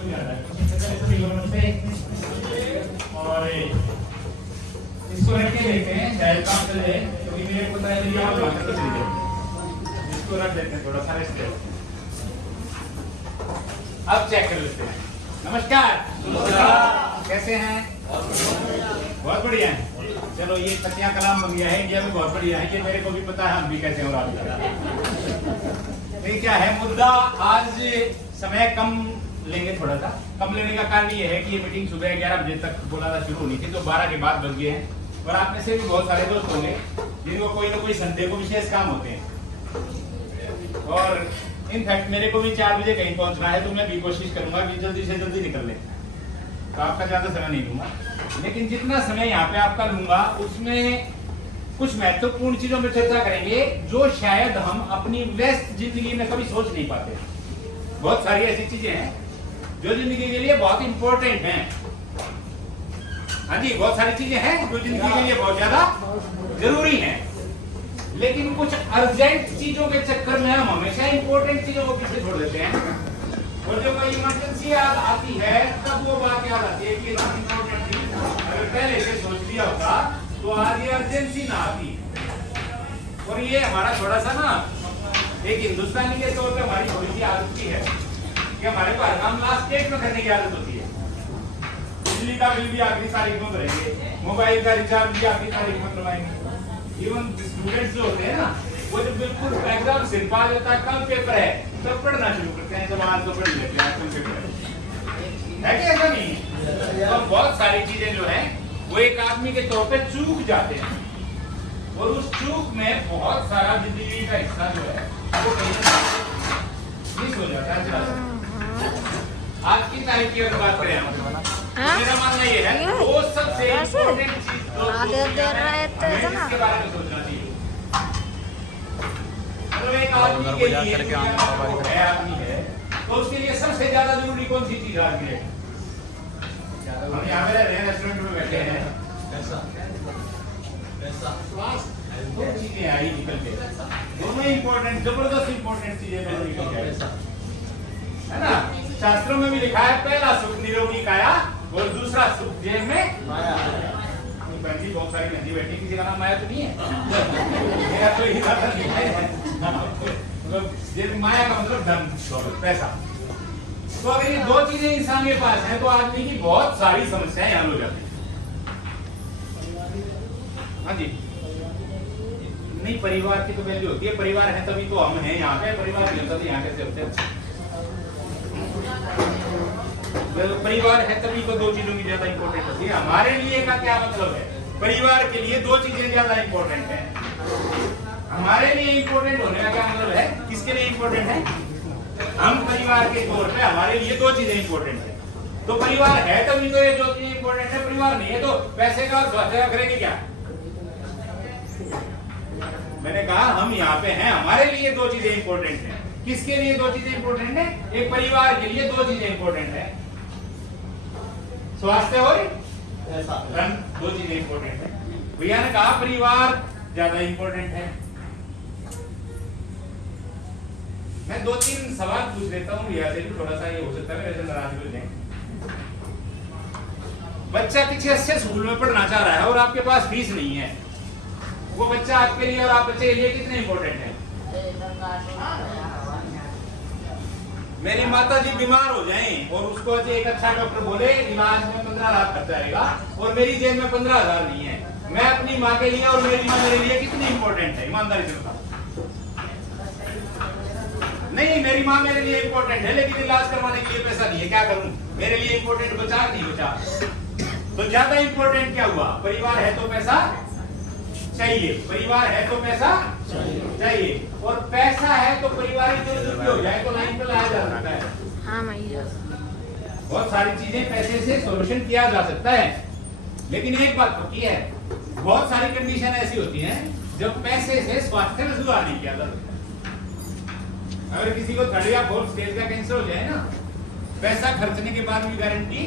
और इसको रख के देखते हैं शायद काम चले, क्योंकि मेरे को पता है मेरी आवाज बाहर तो चली जाए। इसको रख देते हैं थोड़ा सा रेस्ट पे। अब चेक कर लेते हैं। नमस्कार, कैसे हैं? बहुत बढ़िया है। चलो ये पतिया कलाम बन गया है इंडिया में, बहुत बढ़िया है। ये मेरे को भी पता है हम भी कैसे हो रहा है। क्या है मुद्दा? आज समय कम लेंगे, थोड़ा सा कम लेने का कारण ये है कि ये मीटिंग सुबह 11 बजे तक बोला था शुरू होनी थी, तो 12 के बाद बन गए हैं। और आप में से भी बहुत सारे दोस्त होंगे जिनको कोई ना कोई संडे को विशेष काम होते हैं। और इनफैक्ट मेरे को भी 4 बजे कहीं पहुंचना है, तो मैं भी कोशिश करूंगा कि जल्दी से जल्दी निकल लें, तो आपका ज्यादा समय नहीं लूंगा। लेकिन जितना समय यहाँ पे आपका लूंगा उसमें कुछ महत्वपूर्ण चीजों में चर्चा करेंगे जो शायद हम अपनी व्यस्त जिंदगी में कभी सोच नहीं पाते। बहुत सारी ऐसी चीजें हैं जो जिंदगी के लिए बहुत इंपॉर्टेंट हैं। हाँ जी, बहुत सारी चीजें हैं जो जिंदगी के लिए बहुत ज्यादा जरूरी हैं, लेकिन कुछ अर्जेंट चीजों के चक्कर में हम हमेशा इंपॉर्टेंट चीजों को पीछे छोड़ देते हैं। और जब कोई इमरजेंसी याद आती है तब वो बात याद आती है कि इम्पोर्टेंट थी, अगर पहले से सोच लिया होता तो आज ये अर्जेंसी ना आती। और ये हमारा थोड़ा सा ना एक हिंदुस्तानी के तौर पे हमारी थोड़ी सी आदत की है कि हमारे को हर काम लास्ट डेट में करने की आदत होती है। बिजली का बिल भी आखिरी तारीख में भरेंगे, मोबाइल का रिचार्ज भी आखिरी तारीख में करवाएंगे। इवन स्टूडेंट्स जो होते हैं ना, वो जब बिल्कुल एग्जाम सिर पा जाता है, कल पेपर है, तब पढ़ना शुरू करते हैं। जब आज तो पढ़ लेते हैं, कल पेपर है कि ऐसा नहीं है? तो बहुत सारी चीजें जो है वो एक आदमी के तौर पे चूक जाते हैं, और उस चूक में बहुत सारा जिंदगी का हिस्सा जो है वो कहीं मिस हो जाता है। आज की तारीख की अगर बात करें हम, मेरा मानना ये है वो सबसे इम्पोर्टेंट चीज इसके बारे में सोचना चाहिए। मतलब एक आदमी के लिए आदमी है तो उसके लिए सबसे ज्यादा जरूरी कौन सी चीज आज है? हम यहाँ पे रह रहे हैं, रेस्टोरेंट में बैठे हैं, दो चीजें आई निकल के, दोनों इम्पोर्टेंट, जबरदस्त इम्पोर्टेंट चीजें है ना। शास्त्रों में भी लिखा है पहला सुख निरोगी काया और दूसरा सुख जेब में माया। बहन बहुत सारी बहन बैठी, किसी का नाम माया तो नहीं है? मेरा तो यही बात है, जेब माया का मतलब धन, पैसा। तो अगर ये दो चीजें इंसान के पास हैं तो आदमी की बहुत सारी समस्याएं हल हो जाती हैं। हाँ जी, नहीं परिवार की तो वैल्यू होती है, परिवार है तभी तो हम हैं यहाँ पे, परिवार नहीं होता तो यहाँ कैसे होते? परिवार है तभी तो दो चीजों की ज्यादा इंपॉर्टेंट होती है। हमारे लिए का क्या मतलब है? परिवार के लिए दो चीजें ज्यादा इंपॉर्टेंट है। हमारे लिए इंपॉर्टेंट होने का क्या मतलब है? किसके लिए इंपॉर्टेंट है? हम परिवार के तौर पे हमारे लिए दो चीजें इंपॉर्टेंट है। तो परिवार है तभी तो ये दो चीजें इंपॉर्टेंट है, परिवार नहीं है तो पैसे का और स्वास्थ्य का करेंगे क्या? मैंने कहा हम यहाँ पे हैं, हमारे लिए दो चीजें इंपॉर्टेंट है। किसके लिए दो चीजें इंपॉर्टेंट है? एक परिवार के लिए दो चीजें इंपॉर्टेंट है, स्वास्थ्य और धन, दो चीजें इंपॉर्टेंट है। भैया ने कहा परिवार ज्यादा इंपॉर्टेंट है। मैं 2-3 सवाल पूछ लेता हूँ भैया से, थोड़ा सा ये हो सकता है वैसे नाराज हो जाए। बच्चा किसी अच्छे स्कूल में पढ़ना चाह रहा है और आपके पास फीस नहीं है, वो बच्चा आपके लिए और आप बच्चे के लिए कितने इंपॉर्टेंट है? मेरी माता जी बीमार हो जाएं और उसको एक अच्छा डॉक्टर बोले इलाज में 15 लाख खर्चा आएगा और मेरी जेब में 15,000 नहीं है, मैं अपनी माँ के लिए और मेरी माँ मेरे लिए कितनी इंपॉर्टेंट है? ईमानदारी से बताओ। नहीं, मेरी माँ मेरे लिए इंपॉर्टेंट है लेकिन इलाज करवाने के लिए पैसा नहीं है, क्या करूं? मेरे लिए इंपॉर्टेंट बचा नहीं बचा, तो ज्यादा इंपॉर्टेंट क्या हुआ? परिवार है तो पैसा चाहिए, परिवार है तो पैसा चाहिए, और पैसा है तो परिवार की जरूरत हो जाए तो लाइन पे लाया जा सकता है। हाँ भैया, बहुत सारी चीजें पैसे से सॉल्यूशन किया जा सकता है, लेकिन एक बात पक्की है, बहुत सारी कंडीशन ऐसी होती हैं जब पैसे से स्वास्थ्य में सुधार नहीं किया जा सकता। अगर किसी को 3rd या 4th स्टेज का कैंसर हो जाए ना, पैसा खर्चने के बाद भी गारंटी